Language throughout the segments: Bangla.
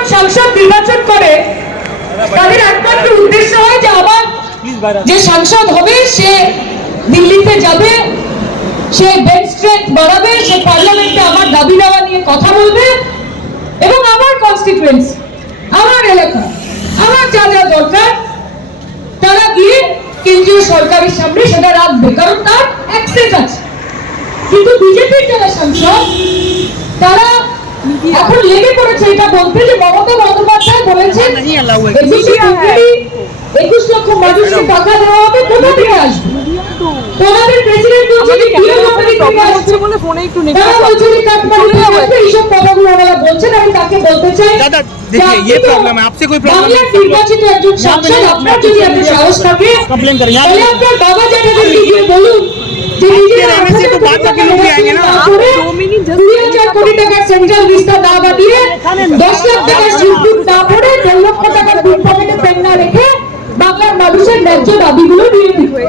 যখন সংসদ নির্বাচন করে তাদের একমাত্র উদ্দেশ্য হয় যে আবার যে সাংসদ হবে সে দিল্লিতে যাবে, সে বেঞ্চ স্ট্রেংথ বাড়াবে, সে পার্লামেন্টে আমার দাবি দেওয়া নিয়ে কথা বলবে এবং আমার কনস্টিটুয়েন্সি, আমার এলাকা, আমার যা যা দরকার তারা গিয়ে কেন্দ্রীয় সরকারের সামনে সেটা রাখবে, কারণ তার অ্যাক্সেস আছে। কিন্তু বিজেপির যারা সাংসদ তারা এখন লেগে পড়েছে এটা বলতে যে মমতা বন্দ্যোপাধ্যায় বলেছেন 21 লক্ষ মানুষকে টাকা দেওয়া হবে, কোথা থেকে আসবে? তোমাদের প্রেসিডেন্ট বলছে যে কিলো কোম্পানি থেকে আসছে বলে ফোনে একটু নেট তারা বলছে যে কাটমানি থেকে আসবে, এইসব কথাগুলো ওনারা বলছেন। আমি তাকে বলতে চাই দাদা देखिए ये प्रॉब्लम है, आपसे कोई प्रॉब्लम नहीं। নির্বাচিত একজন সাংসদ, আপনার যদি এত সাহস থাকে कंप्लेन करिए, তাহলে আপনার বাবা জ্যাঠাদের গিয়ে বলুন যে নিজের एमएससी को बाद में लोग भी आएंगे ना, आप 2 মিনিট 2000 কোটি টাকার সেন্ট্রাল ভিস্তা না বানিয়ে 10 লাখ টাকার সিটবুক না পড়ে 1.5 লক্ষ টাকার বিল পকেটে পেন না রেখে বাংলার মানুষের ন্যায্য দাবিগুলো নিয়ে দিতে।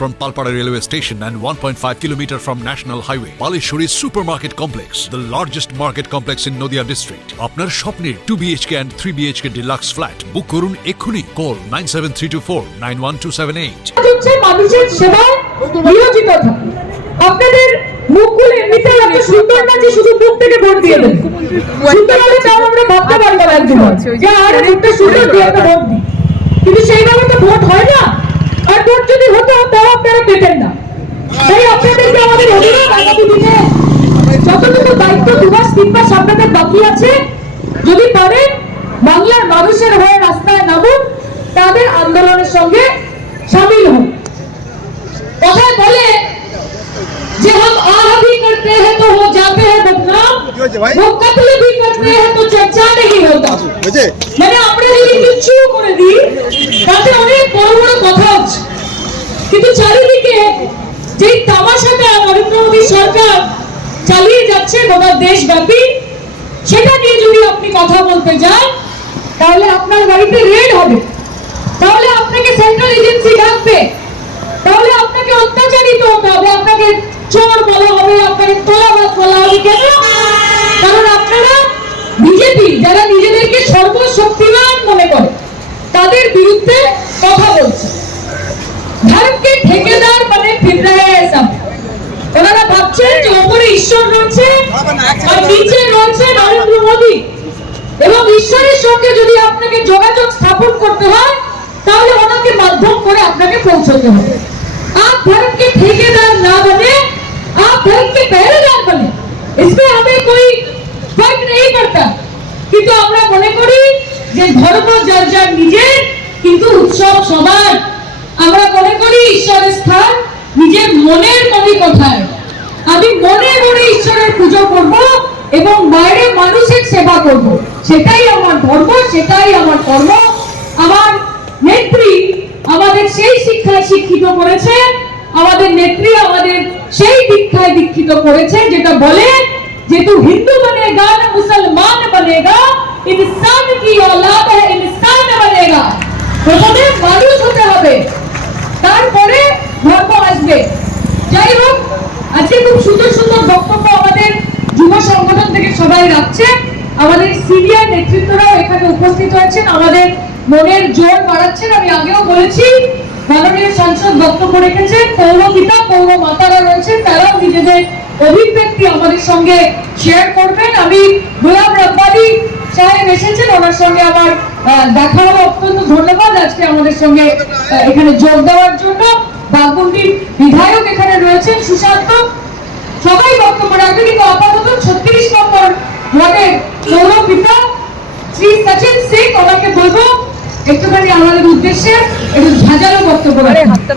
From Palpara railway station and 1.5 km from National Highway, Palishuri Supermarket Complex, the largest market complex in Nadia district. Apnar shopnir 2 BHK and 3 BHK deluxe flat. Book korun ekhuni. Call 97324 91278. হচ্ছে মানুষের সেবায় নিয়োজিত থাকে। আপনাদের মুখগুলো এমনিতে এত সুন্দর না যে শুধু মুখ থেকে ভোট দিয়ে দেন। সুন্দর হলে তাও আমরা ভাবতে পারবো না একদিন যে আরে মুখটা সুন্দর দিয়ে একটা ভোট দিই, কিন্তু সেইভাবে তো ভোট হয় না। আর ভোট যদি হতো তাও আপনারা পেতেন না। তাই আপনাদেরকে আমাদের অনুরোধ, আগামী দিনে যতটুকু দায়িত্ব 2 মাস 3 মাস আপনাদের বাকি আছে, যদি পারেন বাংলার মানুষের হয়ে রাস্তায় নামুন, তাদের আন্দোলনের সঙ্গে शामिल हूं। কথায় বলে যে हम आह भी करते हैं तो हो जाते हैं बदनाम, वो कत्ल भी करते हैं तो चर्चा नहीं होता। মানে আমরা যদি কিচ্ছু করে দিই তাতে অনেক বড় বড় কথা হচ্ছে, কিন্তু চারিদিকে যেই তামাশাটা নরেন্দ্র মোদী সরকার চালিয়ে যাচ্ছে গোটা দেশব্যাপী, সেটা নিয়ে যদি আপনি কথা বলতে যান তাহলে আপনার বাড়িতে রেড হবে, তাহলে আপনাকে সেন্ট্রাল এজেন্সি ডাকবে, তাহলে আপনাকে অত্যাচারিত হতে হবে, আপনাকে চোর বলা হবে, আপনাকে তোলাবাজ বলা হবে। কেন? কারণ আপনারা বিজেপি যারা নিজেদেরকে সর্বশক্তিমান মনে করে তাদের বিরুদ্ধে কথা বলছে। ভারতকে ঠেকেদার মানে ফির রহে হ্যায় সব। ওনারা ভাবছেন যে উপরে ঈশ্বর রয়েছে আর নিচে রয়েছে নরেন্দ্র মোদী, এবং ঈশ্বরের সঙ্গে যদি আপনাকে যোগাযোগ স্থাপন করতে হয় তাহলে ওনাকে মাধ্যম করে আপনাকে পৌঁছতে হবে। आप भारत के ठेकेदार ना बने, आप भारत के पहरेदार बने, इसमें हमें कोई फर्क नहीं पड़ता। কিন্তু আমরা মনে করি যে ধর্ম যার যার নিজের, কিন্তু উৎসব সবার। আমরা মনে করি ঈশ্বরের স্থান নিজের মনের মনে কোথায়। আমি মনে মনে ঈশ্বরের পুজো করব এবং বাইরে মানুষের সেবা করব, সেটাই আমার ধর্ম, সেটাই আমার কর্ম। আমার নেত্রী আমাদের সেই শিক্ষায় শিক্ষিত করেছে, আমাদের নেত্রী আমাদের সেই দীক্ষায় দীক্ষিত করেছে যেটা বলে যে তু হিন্দু বনেগা না মুসলমান বনেগা, ইনসান কি औलाद है इंसान बनेगा। প্রথমে মানুষ হতে হবে, তারপরে ধর্ম আসবে। যাই হোক, আজকে খুব সুন্দর সুন্দর বক্তব্য আমাদের যুব সংগঠন থেকে সবাই রাখছে। আমাদের সিনিয়র নেতৃত্বরাও এখানে উপস্থিত হয়েছেন, আমাদের মনের জোর বাড়াচ্ছেন। আমি আগেও বলেছি, মাননীয় সাংসদ বক্তব্য রেখেছেন, পৌরপিতা পৌর মাতারা রয়েছেন, তারাও নিজেদের অভিব্যক্তি আমাদের সঙ্গে শেয়ার করবেন। আমি গোলাম রব্বানি সাহেব এসেছেন, ওনার সঙ্গে আমার দেখা হলো, অত্যন্ত ধন্যবাদ আজকে আমাদের সঙ্গে এখানে যোগ দেওয়ার জন্য। বাগমুন্ডির বিধায়ক এখানে রয়েছেন সুশান্ত, সবাই বক্তব্য রাখবে। কিন্তু আপাতত 36 নম্বর ওয়ার্ডের পৌরপিতা শ্রী সচিন সিং, ওনাকে বলবো একটুখানি আমাদের উদ্দেশ্যে একটু ঝাঁঝালো বক্তব্য রাখতে।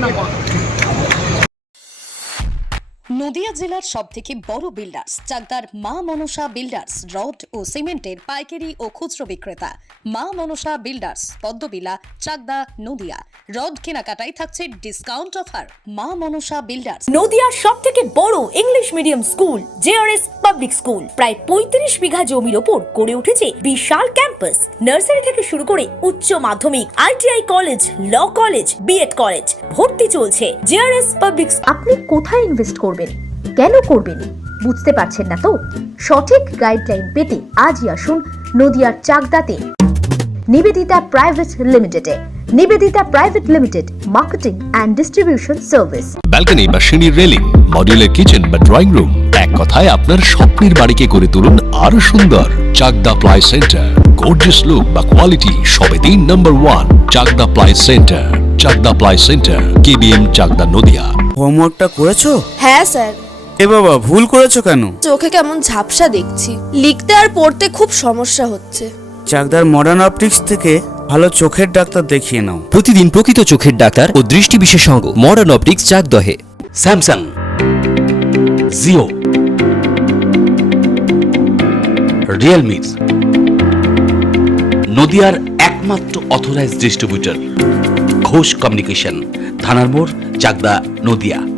নদিয়া জেলার সবথেকে বড় বিল্ডার্স চাকদার মা মনসা বিল্ডার্স, রড ও সিমেন্টের পাইকারি ও খুচরো বিক্রেতা। মা মনসা বিল্ডার্স, পদ্মবিলা, চাকদা, নদিয়া। রড কেনাকাটায় থাকছে ডিসকাউন্ট অফার। মা মনসা বিল্ডার্স। নদিয়ার সবথেকে বড় English medium school JRS public school, প্রায় 35 বিঘা জমির ওপর গড়ে উঠেছে বিশাল ক্যাম্পাস। নার্সারি থেকে শুরু করে উচ্চ মাধ্যমিক, ITI college, law college, BEd college, ভর্তি চলছে। JRS public. আপনি কোথায় ইনভেস্ট করবেন, কেন করবেন, বুঝতে পারছেন না তো? সঠিক গাইডলাইন পেতে আজই আসুন নদিয়ার চাকদাতে নিবেদিতা প্রাইভেট লিমিটেডে। Nivedita private limited, marketing and distribution service. Balcony বা সিঁড়ির রেলিং, মডিউলার কিচেন বা ড্রয়িং রুম, এক কথায় আপনার স্বপ্নের বাড়িকে করে তুলুন আরো সুন্দর। Chakdah ply centre, gorgeous look বা কোয়ালিটি সবে 3 নম্বর 1 Chakdah ply centre. Chakdah ply centre, KBM, Chakdah, Nadia. হোমওয়ার্কটা করেছো? হ্যাঁ স্যার। এ বাবা, ভুল করেছো কেন? চোখে কেমন ঝাপসা দেখছি, লিখতে আর পড়তে খুব সমস্যা হচ্ছে। চাকদার মডার্ন অপটিক্স থেকে ভালো চোখের ডাক্তার দেখিয়ে নাও। প্রতিদিন প্রকৃত চোখের ডাক্তার ও দৃষ্টি বিশেষজ্ঞ মডার্ন অপটিক্স চাকদহে। স্যামসাং, জিও, রিয়েলমি, নদিয়ার একমাত্র অথরাইজড ডিস্ট্রিবিউটর ঘোষ কমিউনিকেশন, থানার মোড়, চাকদা, নদিয়া।